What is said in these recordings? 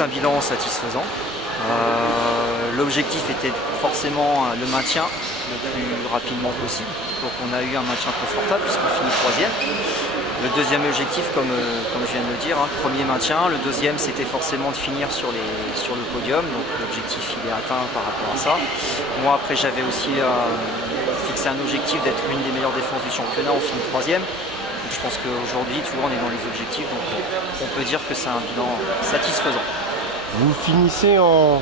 un bilan satisfaisant. L'objectif était forcément le maintien le plus rapidement possible. Donc on a eu un maintien confortable puisqu'on finit troisième. Le deuxième objectif, comme je viens de le dire, premier maintien. Le deuxième, c'était forcément de finir sur le podium. Donc l'objectif, il est atteint par rapport à ça. Moi, après, j'avais aussi fixé un objectif d'être une des meilleures défenses du championnat. On finit troisième. Donc, je pense qu'aujourd'hui, tu vois, on est dans les objectifs. Donc on peut dire que c'est un bilan satisfaisant. Vous finissez en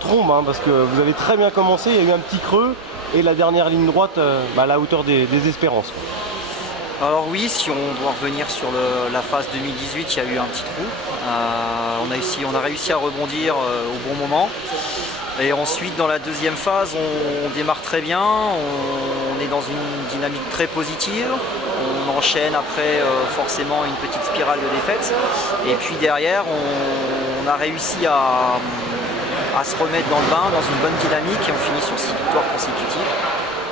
trombe, parce que vous avez très bien commencé. Il y a eu un petit creux et la dernière ligne droite à la hauteur des espérances. Alors oui, si on doit revenir sur la phase 2018, il y a eu un petit trou. On a réussi à rebondir au bon moment. Et ensuite, dans la deuxième phase, on démarre très bien. On est dans une dynamique très positive. On enchaîne après forcément une petite spirale de défaites. Et puis derrière, on a réussi à se remettre dans le bain, dans une bonne dynamique. Et on finit sur 6 victoires consécutives.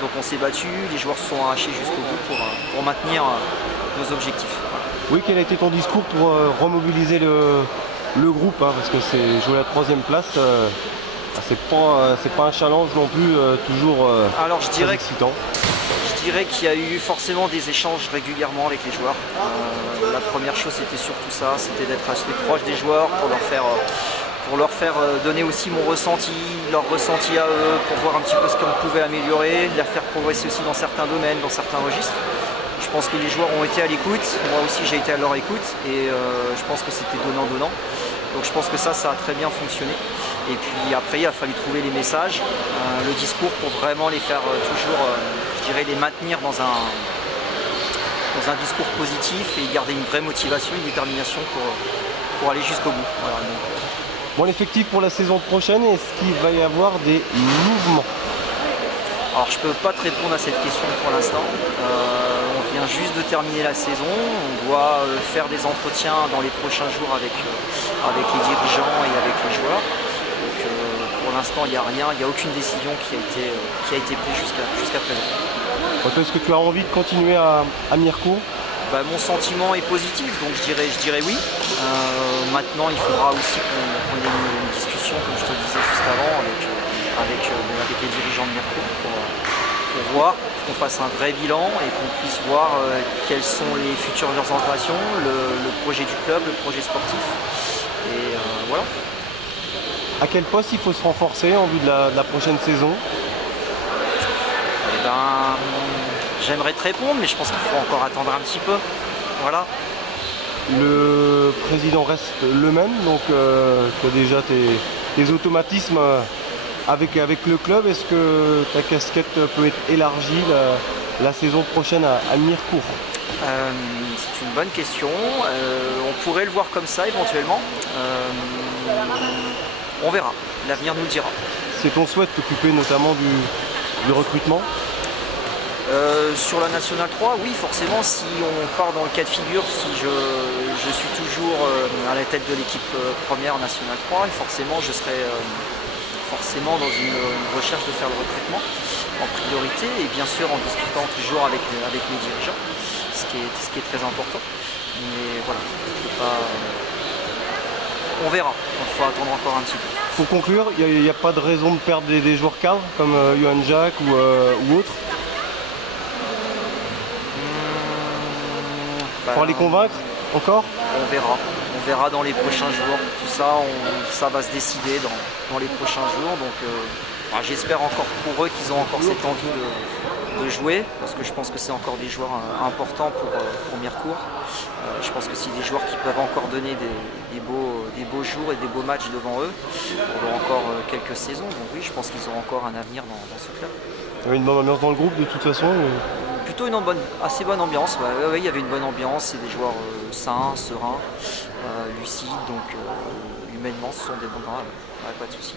Donc on s'est battu, les joueurs se sont arrachés jusqu'au bout pour maintenir nos objectifs. Oui, quel a été ton discours pour remobiliser le groupe, parce que jouer la troisième place, c'est pas un challenge non plus toujours Alors je dirais excitant. Je dirais qu'il y a eu forcément des échanges régulièrement avec les joueurs. La première chose, c'était surtout ça, c'était d'être assez proche des joueurs pour leur faire donner aussi mon ressenti, leur ressenti à eux, pour voir un petit peu ce qu'on pouvait améliorer, les faire progresser aussi dans certains domaines, dans certains registres. Je pense que les joueurs ont été à l'écoute, moi aussi j'ai été à leur écoute et je pense que c'était donnant-donnant. Donc je pense que ça a très bien fonctionné. Et puis après il a fallu trouver les messages, le discours pour vraiment les faire toujours, je dirais, les maintenir dans un discours positif et garder une vraie motivation, une détermination pour aller jusqu'au bout. Voilà, donc. Bon, l'effectif pour la saison prochaine, est-ce qu'il va y avoir des mouvements? Alors je peux pas te répondre à cette question pour l'instant. On vient juste de terminer la saison. On doit faire des entretiens dans les prochains jours avec les dirigeants et avec les joueurs. Donc pour l'instant il n'y a rien, il n'y a aucune décision qui a été prise jusqu'à présent. Est-ce que tu as envie de continuer à Mirecourt? Mon sentiment est positif, donc je dirais oui. Maintenant, il faudra aussi qu'on ait une discussion, comme je te disais juste avant, avec les dirigeants de Mirecourt pour voir, qu'on fasse un vrai bilan et qu'on puisse voir quelles sont les futures orientations, le projet du club, le projet sportif. Et voilà. À quel poste il faut se renforcer en vue de la prochaine saison? J'aimerais te répondre, mais je pense qu'il faut encore attendre un petit peu. Voilà. Le président reste le même, donc tu as déjà tes automatismes avec le club. Est-ce que ta casquette peut être élargie la saison prochaine à Mirecourt? C'est une bonne question. On pourrait le voir comme ça éventuellement. On verra. L'avenir nous le dira. C'est ton souhait de t'occuper notamment du recrutement? Sur la Nationale 3, oui, forcément, si on part dans le cas de figure, si je suis toujours à la tête de l'équipe première Nationale 3, et forcément, je serai forcément dans une recherche de faire le recrutement en priorité, et bien sûr en discutant toujours avec mes dirigeants, ce qui est très important. Mais voilà, on verra, il faut attendre encore un petit peu. Pour conclure, il n'y a pas de raison de perdre des joueurs cadres comme Johan Jacques ou autres? Pour les convaincre encore? On verra dans les prochains jours. Tout ça, ça va se décider dans les prochains jours. Donc j'espère encore pour eux qu'ils ont encore cette envie de jouer, parce que je pense que c'est encore des joueurs importants pour Mirecourt. Je pense que c'est des joueurs qui peuvent encore donner des beaux jours et des beaux matchs devant eux pour encore quelques saisons. Donc oui, je pense qu'ils auront encore un avenir dans ce club. Il y avait une bonne ambiance dans le groupe de toute façon? Plutôt une assez bonne ambiance. Ouais, il y avait une bonne ambiance, c'est des joueurs sains, sereins, lucides, donc humainement ce sont des bons gars, pas de soucis.